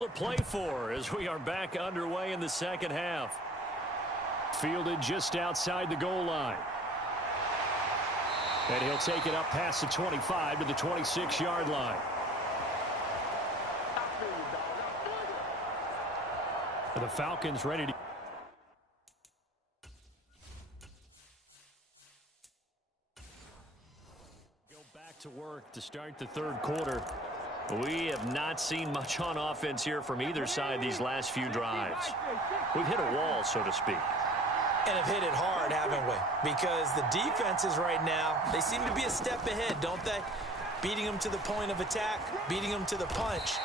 To play for as we are back underway in the second half. Fielded just outside the goal line. And he'll take it up past the 25 to the 26-yard line. The Falcons ready to go back to work to start the third quarter. We have not seen much on offense here from either side these last few drives. We've hit a wall, so to speak. And have hit it hard, haven't we? Because the defenses right now, they seem to be a step ahead, don't they? Beating them to the point of attack, beating them to the punch.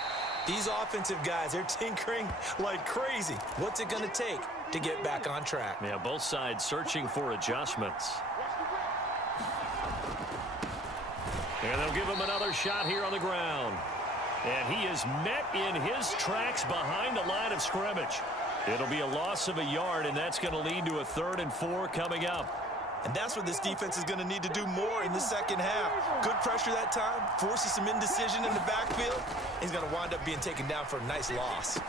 These offensive guys, they're tinkering like crazy. What's it going to take to get back on track? Yeah, both sides searching for adjustments. And they'll give him another shot here on the ground. And he is met in his tracks behind the line of scrimmage. It'll be a loss of a yard, and that's going to lead to a 3rd and 4 coming up. And that's what this defense is going to need to do more in the second half. Good pressure that time, forces some indecision in the backfield. He's going to wind up being taken down for a nice loss.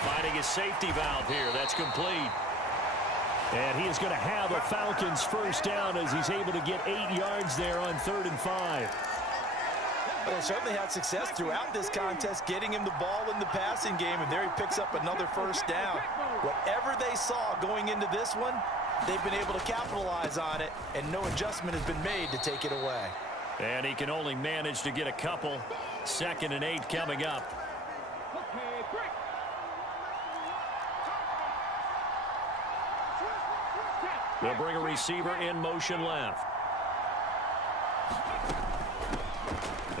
Finding his safety valve here. That's complete. And he is going to have a Falcons first down as he's able to get 8 yards there on 3rd and 5. Well, they certainly had success throughout this contest, getting him the ball in the passing game, and there he picks up another first down. Whatever they saw going into this one, they've been able to capitalize on it, and no adjustment has been made to take it away. And he can only manage to get a couple. 2nd and 8 coming up. They'll bring a receiver in motion left.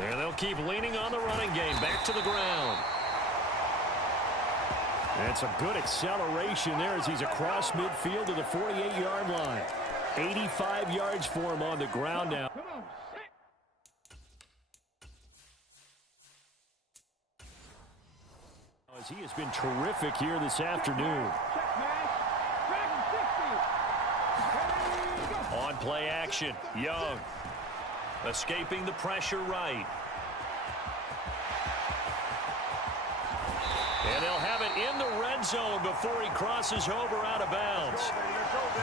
And they'll keep leaning on the running game. Back to the ground. That's a good acceleration there as he's across midfield to the 48-yard line. 85 yards for him on the ground now. As he has been terrific here this afternoon. On play action, Young. Escaping the pressure right. And they'll have it in the red zone before he crosses over out of bounds.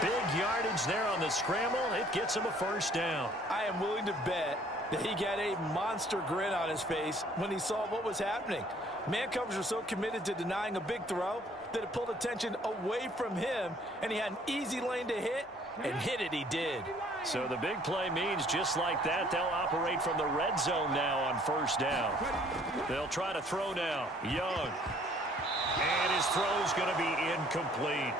Big yardage there on the scramble. It gets him a first down. I am willing to bet that he got a monster grin on his face when he saw what was happening. Man coverage was so committed to denying a big throw that it pulled attention away from him, and he had an easy lane to hit, and hit it he did. So the big play means just like that, they'll operate from the red zone now on first down. They'll try to throw now. Young. And his throw's going to be incomplete.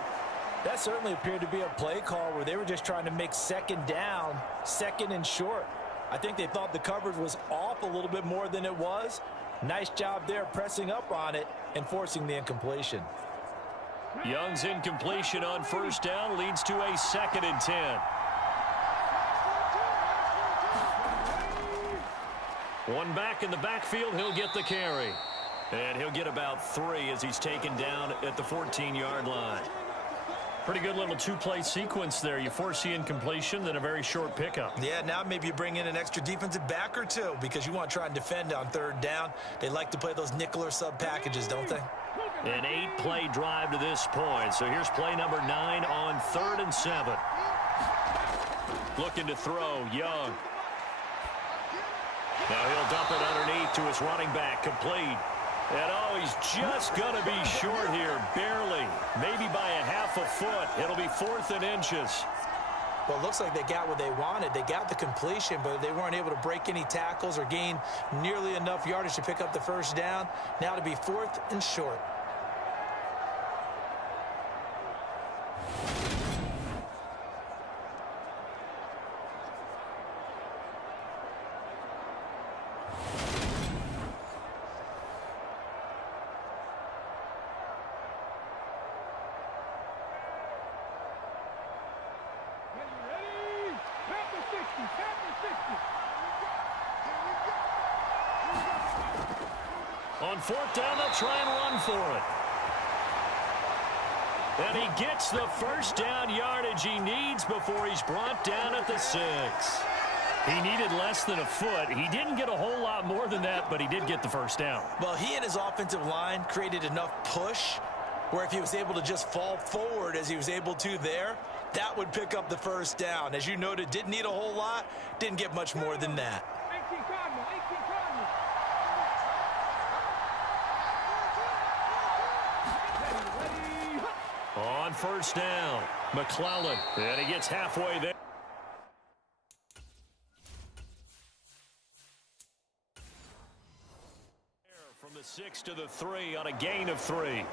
That certainly appeared to be a play call where they were just trying to make 2nd down, 2nd and short. I think they thought the coverage was off a little bit more than it was. Nice job there pressing up on it and forcing the incompletion. Young's incompletion on first down leads to a 2nd and 10. One back in the backfield, he'll get the carry. And he'll get about 3 as he's taken down at the 14-yard line. Pretty good little 2-play sequence there. You force the incompletion, then a very short pickup. Yeah, now maybe you bring in an extra defensive back or 2 because you want to try and defend on 3rd down. They like to play those nickel or sub packages, don't they? An 8-play drive to this point. So here's play number 9 on 3rd and 7. Looking to throw, Young. Now he'll dump it underneath to his running back, complete. And oh, he's just going to be short here, barely. Maybe by a half a foot. It'll be 4th and inches. Well, it looks like they got what they wanted. They got the completion, but they weren't able to break any tackles or gain nearly enough yardage to pick up the first down. Now to be 4th and short. On 4th down, they'll try and run for it. And he gets the first down yardage he needs before he's brought down at the 6. He needed less than a foot. He didn't get a whole lot more than that, but he did get the first down. Well, he and his offensive line created enough push where if he was able to just fall forward as he was able to there, that would pick up the first down. As you noted, didn't need a whole lot, didn't get much more than that. On first down, McClellan, and he gets halfway there. From the 6 to the 3 on a gain of 3.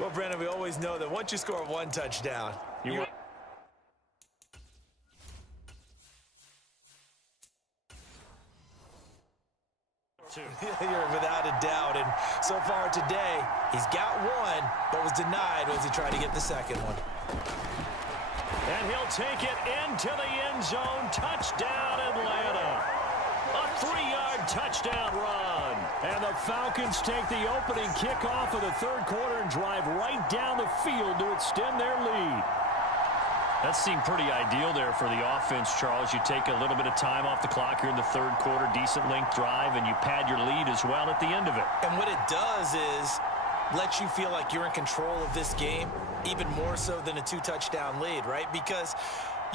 Well, Brandon, we always know that once you score one touchdown, you're without a doubt. And so far today, he's got one, but was denied as he tried to get the second one. And he'll take it into the end zone. Touchdown, Atlanta. A 3-yard touchdown run. And the Falcons take the opening kickoff of the third quarter and drive right down the field to extend their lead. That seemed pretty ideal there for the offense, Charles. You take a little bit of time off the clock here in the third quarter, decent length drive, and you pad your lead as well at the end of it. And what it does is let you feel like you're in control of this game, even more so than a 2-touchdown lead, right? Because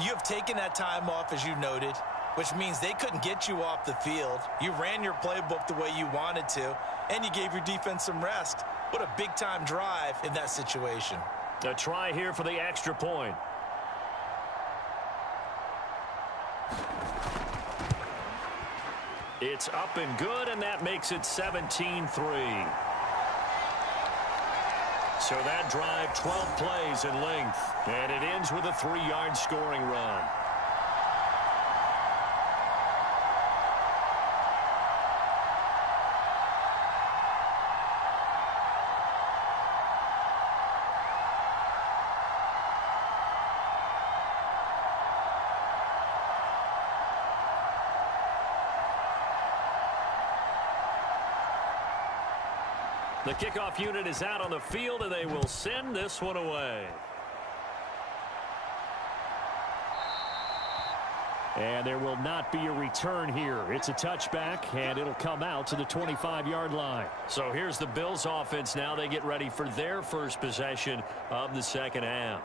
you have taken that time off, as you noted, which means they couldn't get you off the field. You ran your playbook the way you wanted to, and you gave your defense some rest. What a big-time drive in that situation. A try here for the extra point. It's up and good, and that makes it 17-3. So that drive, 12 plays in length, and it ends with a 3-yard scoring run. The kickoff unit is out on the field, and they will send this one away. And there will not be a return here. It's a touchback, and it'll come out to the 25-yard line. So here's the Bills offense now. They get ready for their first possession of the second half.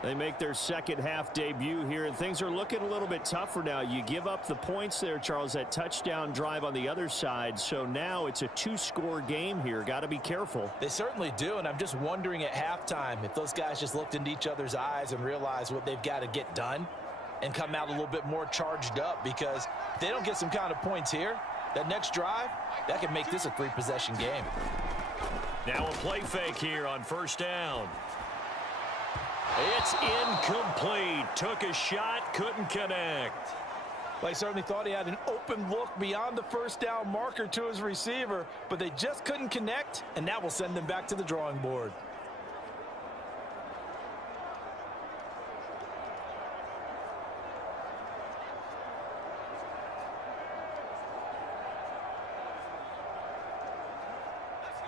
They make their second half debut here, and things are looking a little bit tougher now. You give up the points there, Charles, that touchdown drive on the other side. So now it's a 2-score game here. Got to be careful. They certainly do, and I'm just wondering at halftime if those guys just looked into each other's eyes and realized what they've got to get done and come out a little bit more charged up, because if they don't get some kind of points here, that next drive, that could make this a 3-possession game. Now a play fake here on first down. It's incomplete. Took a shot, couldn't connect. Well, he certainly thought he had an open look beyond the first down marker to his receiver, but they just couldn't connect, and that will send them back to the drawing board.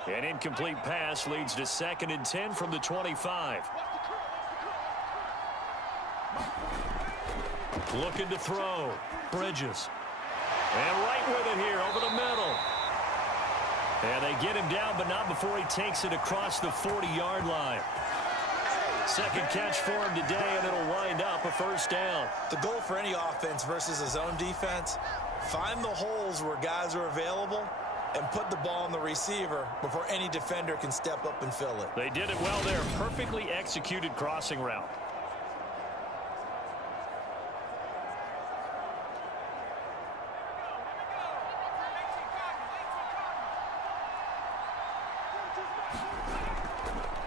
An incomplete pass leads to 2nd and 10 from the 25. Looking to throw. Bridges. And right with it here over the middle. And they get him down, but not before he takes it across the 40-yard line. Second catch for him today, and it'll wind up a first down. The goal for any offense versus a zone defense, find the holes where guys are available and put the ball on the receiver before any defender can step up and fill it. They did it well there. Perfectly executed crossing route.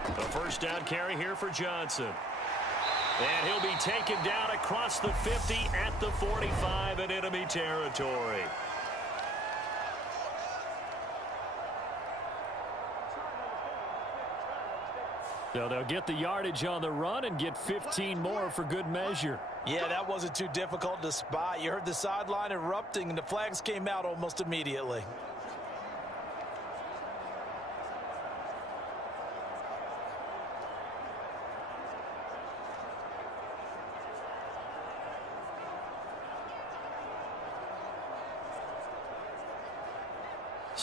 A first down carry here for Johnson. And he'll be taken down across the 50 at the 45 in enemy territory. So they'll get the yardage on the run and get 15 more for good measure. Yeah, that wasn't too difficult to spot. You heard the sideline erupting, and the flags came out almost immediately.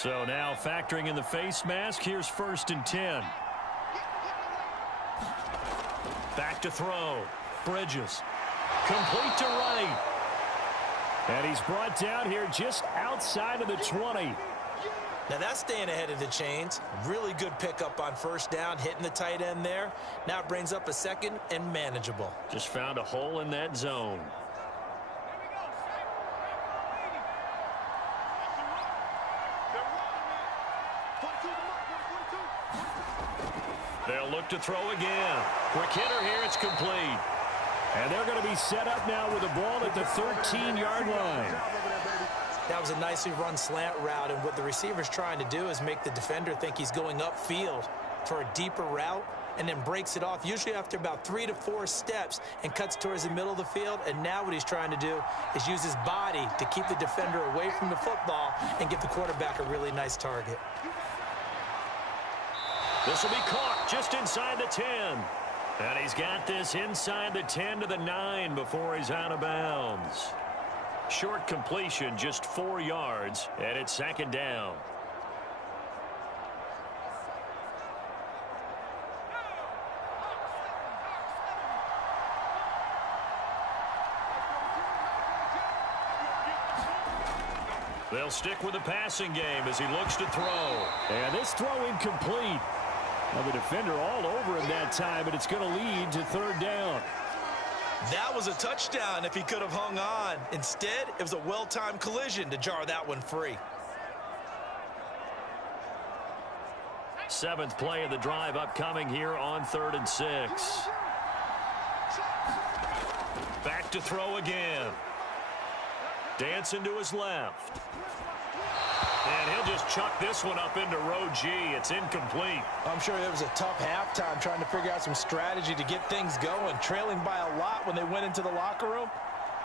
So now factoring in the face mask, here's 1st and 10. Back to throw. Bridges. Complete to right. And he's brought down here just outside of the 20. Now that's staying ahead of the chains. Really good pickup on 1st down, hitting the tight end there. Now it brings up a 2nd and manageable. Just found a hole in that zone. They'll look to throw again. Quick hitter here, it's complete. And they're going to be set up now with the ball at the 13-yard line. That was a nicely run slant route, and what the receiver's trying to do is make the defender think he's going upfield for a deeper route, and then breaks it off, usually after about 3 to 4 steps, and cuts towards the middle of the field. And now what he's trying to do is use his body to keep the defender away from the football and give the quarterback a really nice target. This will be caught just inside the 10. And he's got this inside the 10 to the 9 before he's out of bounds. Short completion, just 4 yards, and it's 2nd down. They'll stick with the passing game as he looks to throw. And this throw incomplete. Now the defender all over him that time, but it's going to lead to 3rd down. That was a touchdown if he could have hung on. Instead, it was a well-timed collision to jar that one free. 7th play of the drive upcoming here on 3rd and 6. Back to throw again. Dancing to his left. And he'll just chuck this one up into row G. It's incomplete. I'm sure it was a tough halftime trying to figure out some strategy to get things going, trailing by a lot when they went into the locker room.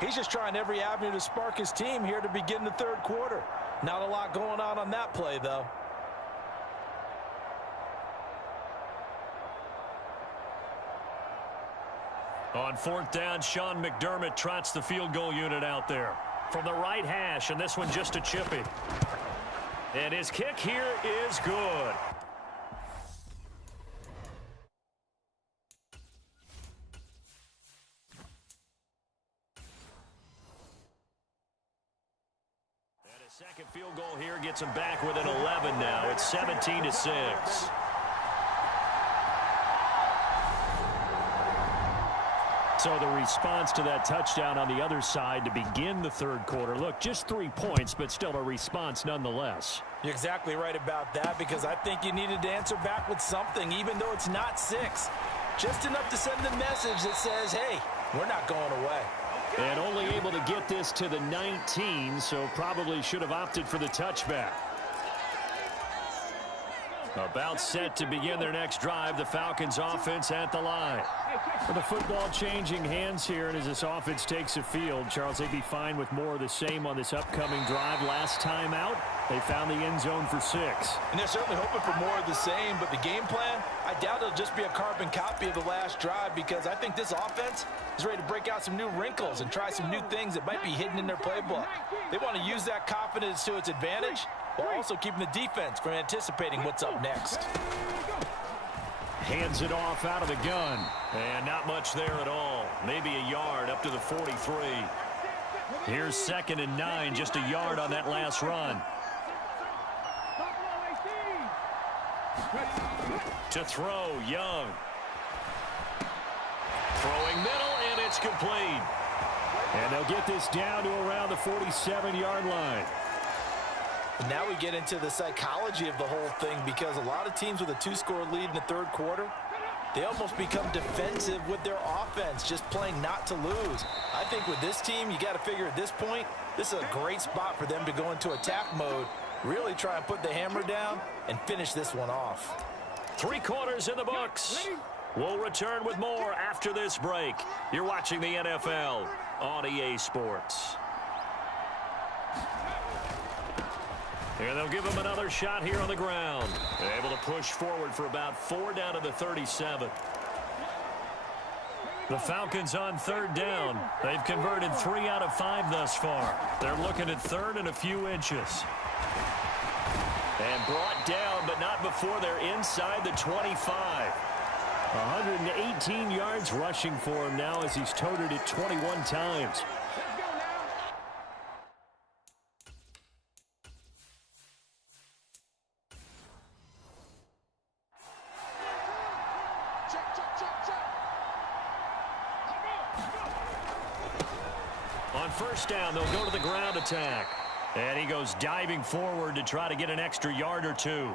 He's just trying every avenue to spark his team here to begin the 3rd quarter. Not a lot going on that play, though. On 4th down, Sean McDermott trots the field goal unit out there from the right hash, and this one just a chippy. And his kick here is good. And a 2nd field goal here gets him back within 11 now. It's 17-6. So the response to that touchdown on the other side to begin the 3rd quarter. Look, just 3 points, but still a response nonetheless. You're exactly right about that, because I think you needed to answer back with something, even though it's not 6. Just enough to send the message that says, hey, we're not going away. And only able to get this to the 19, so probably should have opted for the touchback. About set to begin their next drive, the Falcons offense at the line. With the football changing hands here, and as this offense takes the field, Charles, they'd be fine with more of the same on this upcoming drive. Last time out, they found the end zone for 6. And they're certainly hoping for more of the same, but the game plan, I doubt it'll just be a carbon copy of the last drive, because I think this offense is ready to break out some new wrinkles and try some new things that might be hidden in their playbook. They want to use that confidence to its advantage, while also keeping the defense from anticipating what's up next. Hands it off out of the gun. And not much there at all. Maybe a yard up to the 43. Here's 2nd and 9, just a yard on that last run. To throw, Young. Throwing middle, and it's complete. And they'll get this down to around the 47-yard line. Now we get into the psychology of the whole thing, because a lot of teams with a 2-score lead in the 3rd quarter, they almost become defensive with their offense, just playing not to lose. I think with this team, you got to figure at this point, this is a great spot for them to go into attack mode, really try and put the hammer down and finish this one off. 3 quarters in the books. We'll return with more after this break. You're watching the NFL on EA Sports. And they'll give him another shot here on the ground. Able to push forward for about 4 down to the 37. The Falcons on 3rd down. They've converted 3 out of 5 thus far. They're looking at 3rd and a few inches. And brought down, but not before they're inside the 25. 118 yards rushing for him now as he's toted it 21 times. On first down, they'll go to the ground attack. And he goes diving forward to try to get an extra yard or two.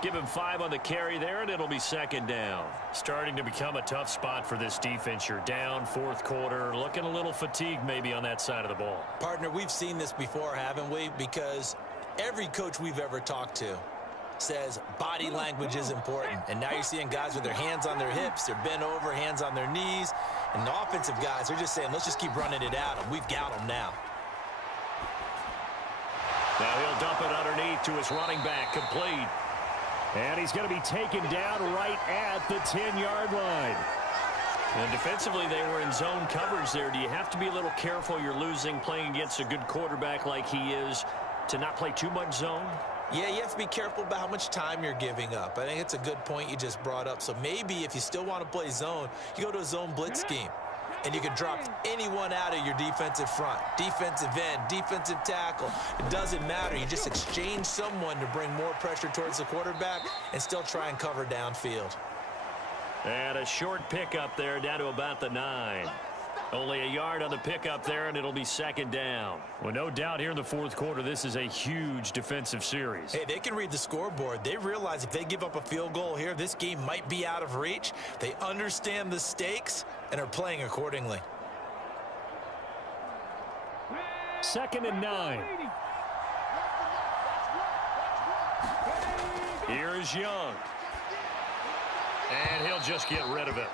Give him 5 on the carry there, and it'll be second down. Starting to become a tough spot for this defense. You're down, fourth quarter, looking a little fatigued maybe on that side of the ball. Partner, we've seen this before, haven't we? Because every coach we've ever talked to says body language is important. And now you're seeing guys with their hands on their hips, they're bent over, hands on their knees. And the offensive guys are just saying, let's just keep running it at them. We've got them now. Now he'll dump it underneath to his running back, complete. And he's going to be taken down right at the 10-yard line. And defensively, they were in zone coverage there. Do you have to be a little careful you're losing playing against a good quarterback like he is to not play too much zone? Yeah, you have to be careful about how much time you're giving up. I think it's a good point you just brought up. So maybe if you still want to play zone, you go to a zone blitz scheme. And you can drop anyone out of your defensive front, defensive end, defensive tackle. It doesn't matter. You just exchange someone to bring more pressure towards the quarterback and still try and cover downfield. And a short pickup there down to about the 9. Only a yard on the pickup there, and it'll be second down. Well, no doubt here in the fourth quarter, this is a huge defensive series. Hey, they can read the scoreboard. They realize if they give up a field goal here, this game might be out of reach. They understand the stakes and are playing accordingly. Second and 9. Here is Young. And he'll just get rid of it.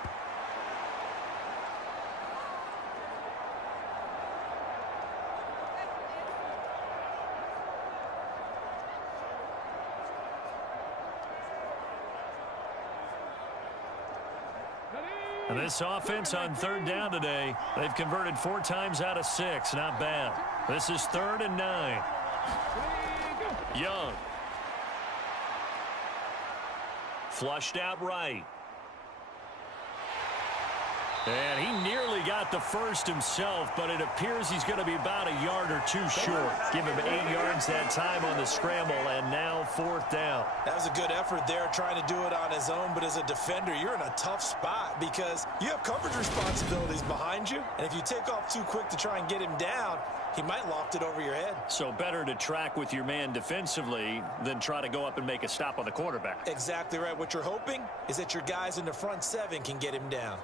And this offense on third down today, they've converted 4 times out of 6. Not bad. This is 3rd and 9. Young. Flushed out right. And he nearly got the first himself, but it appears he's going to be about a yard or 2 short. Give him 8 yards that time on the scramble, and now 4th down. That was a good effort there, trying to do it on his own, but as a defender, you're in a tough spot because you have coverage responsibilities behind you, and if you take off too quick to try and get him down, he might loft it over your head. So better to track with your man defensively than try to go up and make a stop on the quarterback. Exactly right. What you're hoping is that your guys in the front 7 can get him down.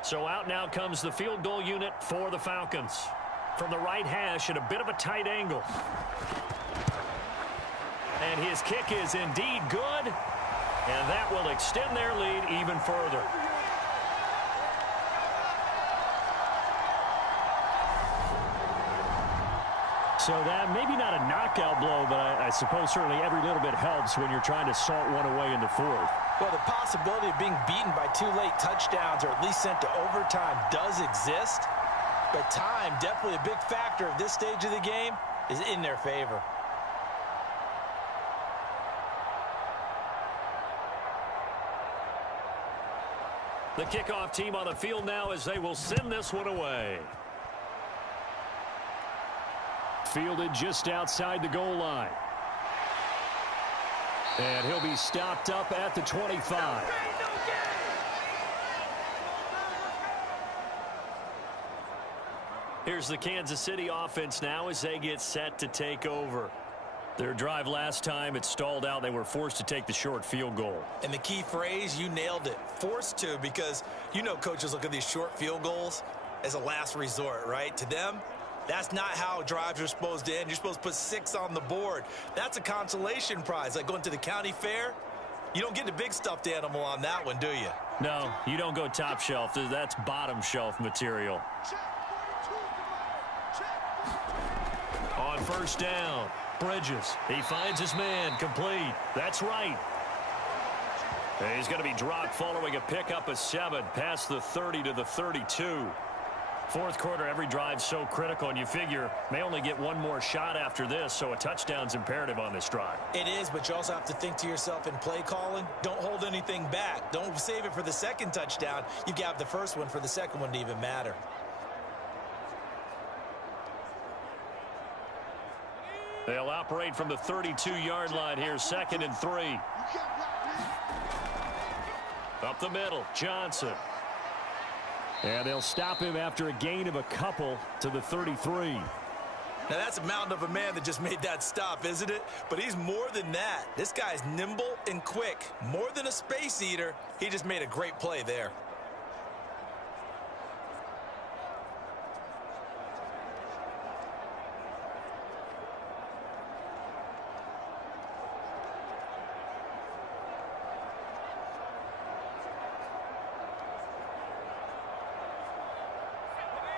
So out now comes the field goal unit for the Falcons. From the right hash at a bit of a tight angle. And his kick is indeed good. And that will extend their lead even further. So that maybe not a knockout blow, but I suppose certainly every little bit helps when you're trying to salt one away in the fourth. Well, the possibility of being beaten by 2 late touchdowns or at least sent to overtime does exist. But time, definitely a big factor at this stage of the game, is in their favor. The kickoff team on the field now as they will send this one away. Fielded just outside the goal line. And he'll be stopped up at the 25. Here's the Kansas City offense now as they get set to take over. Their drive last time, it stalled out. They were forced to take the short field goal. And the key phrase, you nailed it. Forced to, because you know coaches look at these short field goals as a last resort, right? To them, that's not how drives are supposed to end. You're supposed to put 6 on the board. That's a consolation prize. Like going to the county fair, you don't get the big stuffed animal on that one, do you? No, you don't go top shelf. That's bottom shelf material. On first down, Bridges. He finds his man, complete. That's right. And he's going to be dropped following a pickup of 7 past the 30 to the 32. Fourth quarter, every drive so critical, and you figure may only get one more shot after this, so a touchdown's imperative on this drive. It is, but you also have to think to yourself in play calling, don't hold anything back. Don't save it for the second touchdown. You've got the first one for the second one to even matter. They'll operate from the 32-yard line here, 2nd and 3. Up the middle, Johnson. And they'll stop him after a gain of a couple to the 33. Now, that's a mountain of a man that just made that stop, isn't it? But he's more than that. This guy's nimble and quick. More than a space eater, he just made a great play there.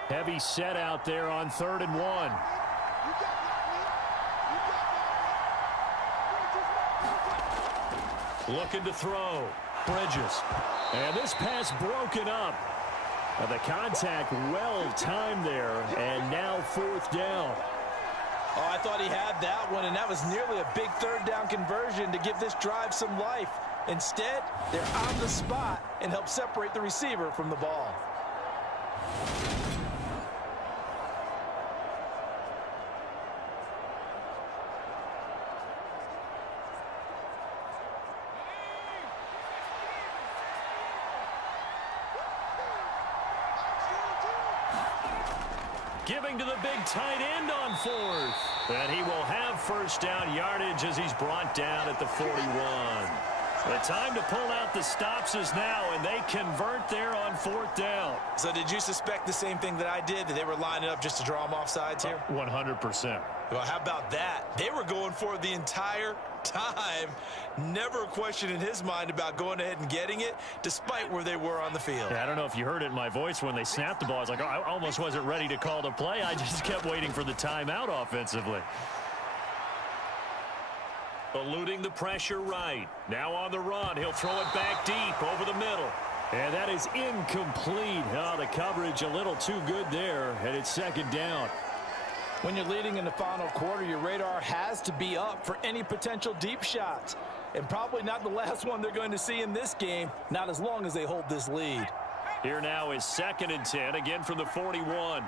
Heavy set out there on 3rd and 1. Looking to throw. Bridges. And this pass broken up. The contact well timed there. And now 4th down. Oh, I thought he had that one, and that was nearly a big 3rd down conversion to give this drive some life. Instead, they're on the spot and help separate the receiver from the ball. Giving to the big tight end on 4th. And he will have first down yardage as he's brought down at the 41. The time to pull out the stops is now, and they convert there on 4th down. So did you suspect the same thing that I did, that they were lining up just to draw them off sides here? 100%. Well, how about that? They were going for it the entire time. Never a question in his mind about going ahead and getting it, despite where they were on the field. Yeah, I don't know if you heard it in my voice when they snapped the ball. I was like, oh, I almost wasn't ready to call the play. I just kept waiting for the timeout offensively. Eluding the pressure right. Now on the run. He'll throw it back deep over the middle. And that is incomplete. Oh, the coverage a little too good there, and it's 2nd down. When you're leading in the final quarter, your radar has to be up for any potential deep shots. And probably not the last one they're going to see in this game, not as long as they hold this lead. Here now is 2nd and 10, again from the 41.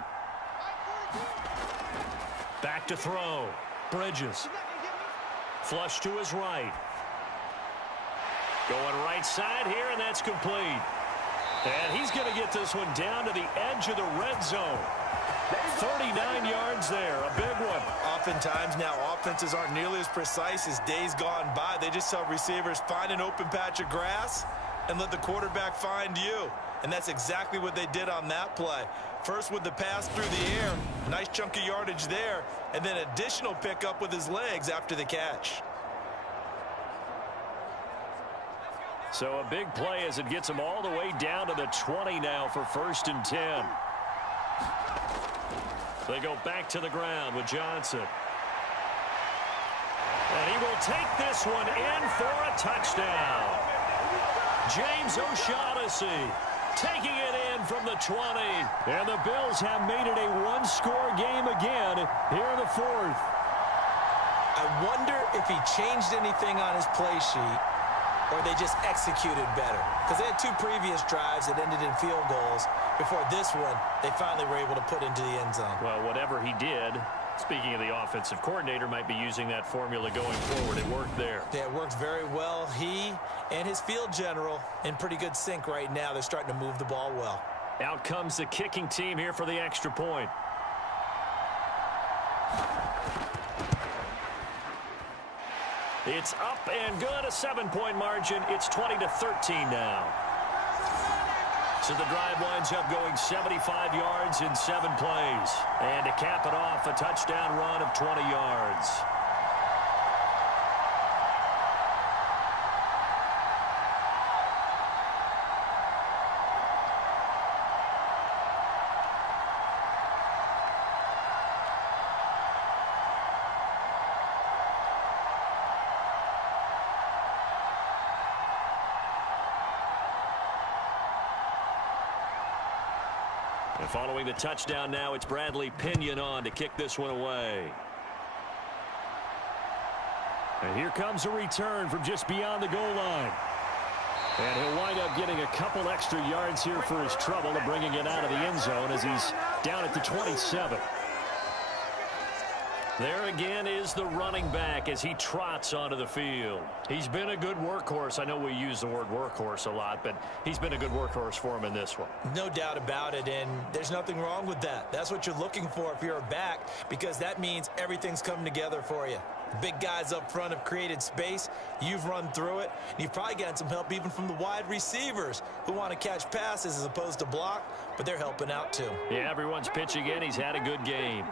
Back to throw. Bridges. Flush to his right. Going right side here, and that's complete. And he's going to get this one down to the edge of the red zone. 39 yards there, a big one. Oftentimes now offenses aren't nearly as precise as days gone by. They just tell receivers, find an open patch of grass and let the quarterback find you. And that's exactly what they did on that play. First with the pass through the air, nice chunk of yardage there, and then additional pickup with his legs after the catch. So a big play as it gets them all the way down to the 20 now for 1st and 10. They go back to the ground with Johnson. And he will take this one in for a touchdown. James O'Shaughnessy taking it in from the 20. And the Bills have made it a one-score game again here in the 4th. I wonder if he changed anything on his play sheet, or they just executed better. Because they had 2 previous drives that ended in field goals. Before this one, they finally were able to put into the end zone. Well, whatever he did, speaking of the offensive coordinator, might be using that formula going forward. It worked there. Yeah, it worked very well. He and his field general in pretty good sync right now. They're starting to move the ball well. Out comes the kicking team here for the extra point. It's up and good, a 7-point margin. It's 20-13 now. So the drive winds up going 75 yards in 7 plays. And to cap it off, a touchdown run of 20 yards. And following the touchdown now, it's Bradley Pinion on to kick this one away. And here comes a return from just beyond the goal line. And he'll wind up getting a couple extra yards here for his trouble and bringing it out of the end zone as he's down at the 27. There again is the running back as he trots onto the field. He's been a good workhorse. I know we use the word workhorse a lot, but he's been a good workhorse for him in this one. No doubt about it, and there's nothing wrong with that. That's what you're looking for if you're a back, because that means everything's coming together for you. The big guys up front have created space. You've run through it, and you've probably gotten some help even from the wide receivers who want to catch passes as opposed to block, but they're helping out too. Yeah, everyone's pitching in. He's had a good game.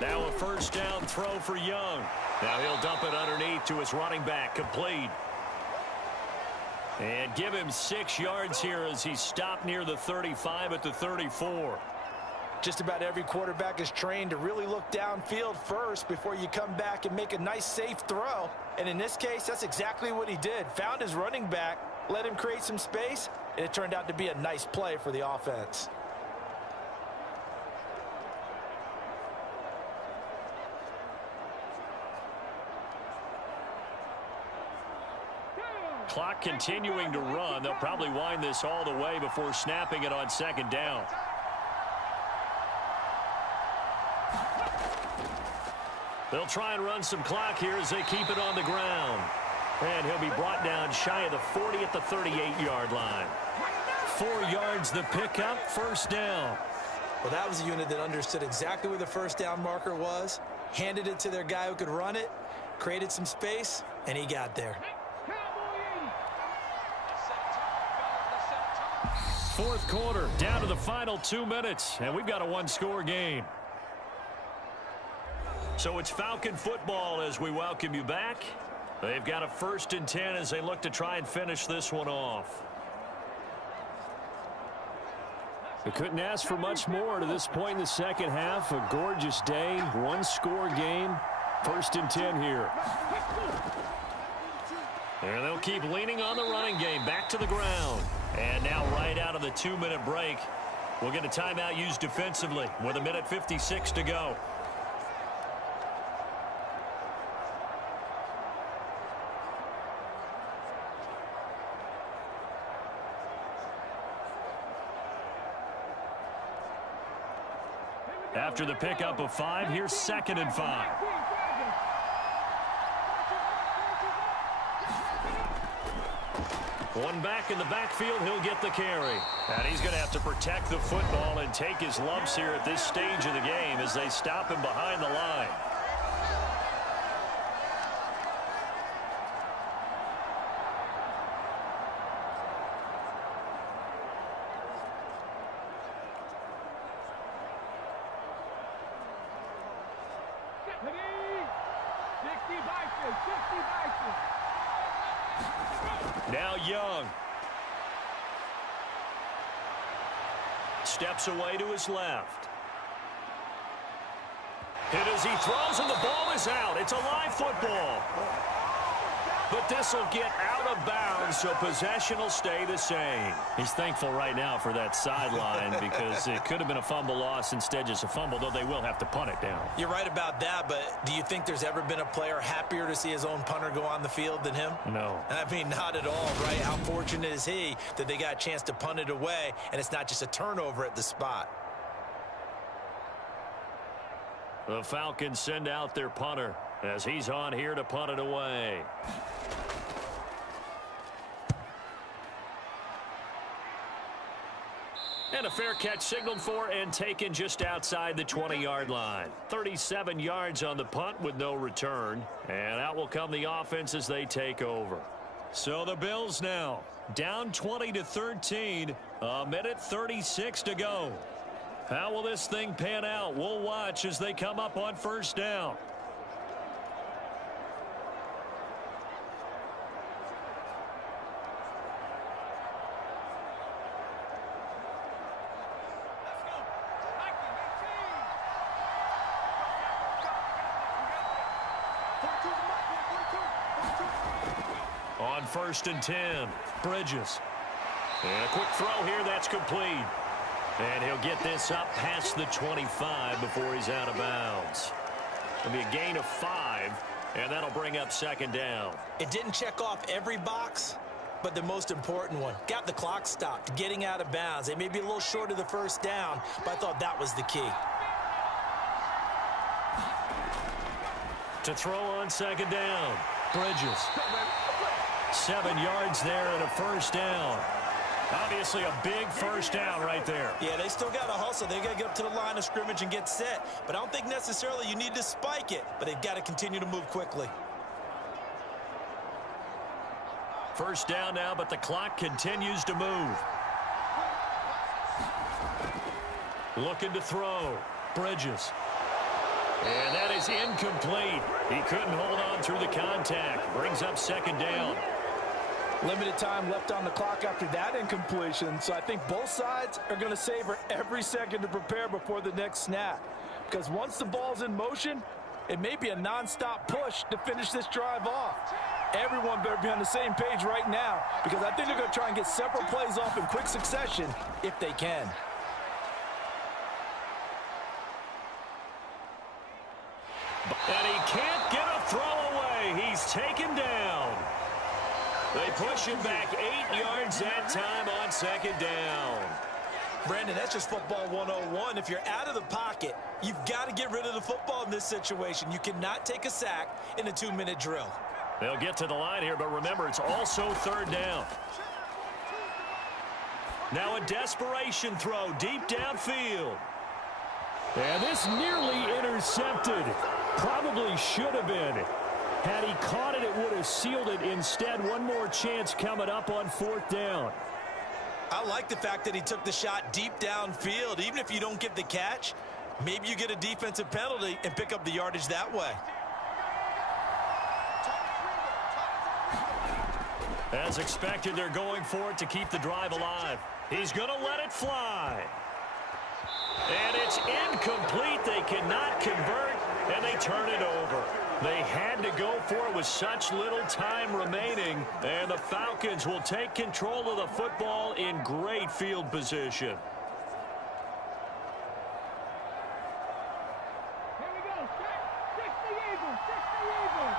Now a first down throw for Young. Now he'll dump it underneath to his running back, complete. And give him 6 yards here as he's stopped near the 35 at the 34. Just about every quarterback is trained to really look downfield first before you come back and make a nice, safe throw. And in this case, that's exactly what he did. Found his running back, let him create some space, and it turned out to be a nice play for the offense. Clock continuing to run. They'll probably wind this all the way before snapping it on second down. They'll try and run some clock here as they keep it on the ground. And he'll be brought down shy of the 40 at the 38-yard line. 4 yards the pickup, first down. Well, that was a unit that understood exactly where the first down marker was, handed it to their guy who could run it, created some space, and he got there. Fourth quarter, down to the final 2 minutes, and we've got a one-score game. So it's Falcon football as we welcome you back. They've got a 1st and 10 as they look to try and finish this one off. They couldn't ask for much more to this point in the second half. A gorgeous day, one-score game, 1st and 10 here. And they'll keep leaning on the running game, back to the ground. And now right out of the 2-minute break, we'll get a timeout used defensively with 1:56 to go. After the pickup of 5, here's 2nd and 5. One back in the backfield, he'll get the carry. And he's going to have to protect the football and take his lumps here at this stage of the game as they stop him behind the line. Now Young. Steps away to his left. Hit as he throws, and the ball is out. It's a live football. But this will get out of bounds, so possession will stay the same. He's thankful right now for that sideline because it could have been a fumble loss, instead just a fumble, though they will have to punt it down. You're right about that, but do you think there's ever been a player happier to see his own punter go on the field than him? No. I mean, not at all, right? How fortunate is he that they got a chance to punt it away, and it's not just a turnover at the spot. The Falcons send out their punter as he's on here to punt it away. And a fair catch signaled for and taken just outside the 20-yard line. 37 yards on the punt with no return. And out will come the offense as they take over. So the Bills now down 20-13. 1:36 to go. How will this thing pan out? We'll watch as they come up on first down. On 1st and 10, Bridges. And a quick throw here, that's complete. And he'll get this up past the 25 before he's out of bounds. It'll be a gain of 5, and that'll bring up second down. It didn't check off every box, but the most important one. Got the clock stopped, getting out of bounds. They may be a little short of the first down, but I thought that was the key. To throw on second down, Bridges. 7 yards there and a first down. Obviously a big first down right there. Yeah, they still got to hustle. They got to get up to the line of scrimmage and get set. But I don't think necessarily you need to spike it, but they've got to continue to move quickly. First down now, but the clock continues to move. Looking to throw. Bridges. And that is incomplete. He couldn't hold on through the contact. Brings up second down. Limited time left on the clock after that incompletion, so I think both sides are going to savor every second to prepare before the next snap. Because once the ball's in motion, it may be a nonstop push to finish this drive off. Everyone better be on the same page right now, because I think they're going to try and get several plays off in quick succession if they can. And he can't get a throw away. He's taken down. They push him back 8 yards that time on second down. Brandon, that's just football 101. If you're out of the pocket, you've got to get rid of the football in this situation. You cannot take a sack in a 2-minute drill. They'll get to the line here, but remember, it's also third down. Now a desperation throw deep downfield. And this nearly intercepted. Probably should have been. Had he caught it, it would have sealed it. Instead, one more chance coming up on fourth down. I like the fact that he took the shot deep downfield. Even if you don't get the catch, maybe you get a defensive penalty and pick up the yardage that way. As expected, they're going for it to keep the drive alive. He's going to let it fly. And it's incomplete. They cannot convert, and they turn it over. They had to go for it with such little time remaining, and the Falcons will take control of the football in great field position. Here we go. 60 Eagles. 60 Eagles.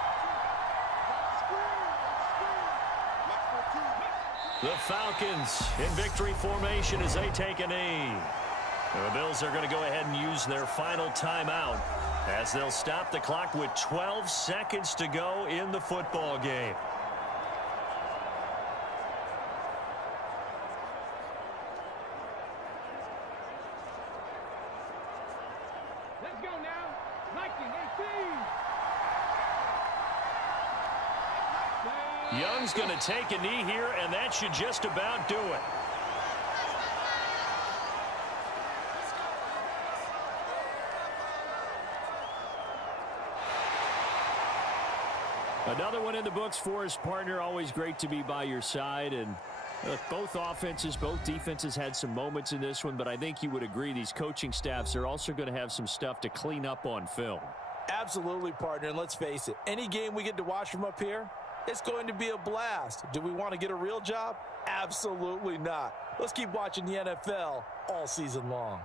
The Falcons in victory formation as they take a knee. The Bills are going to go ahead and use their final timeout as they'll stop the clock with 12 seconds to go in the football game. Let's go now. 19-18. Young's going to take a knee here, and that should just about do it. Another one in the books for his partner. Always great to be by your side. And look, both offenses, both defenses had some moments in this one, but I think you would agree these coaching staffs are also going to have some stuff to clean up on film. Absolutely, partner, and let's face it, any game we get to watch from up here, it's going to be a blast. Do we want to get a real job? Absolutely not. Let's keep watching the NFL all season long.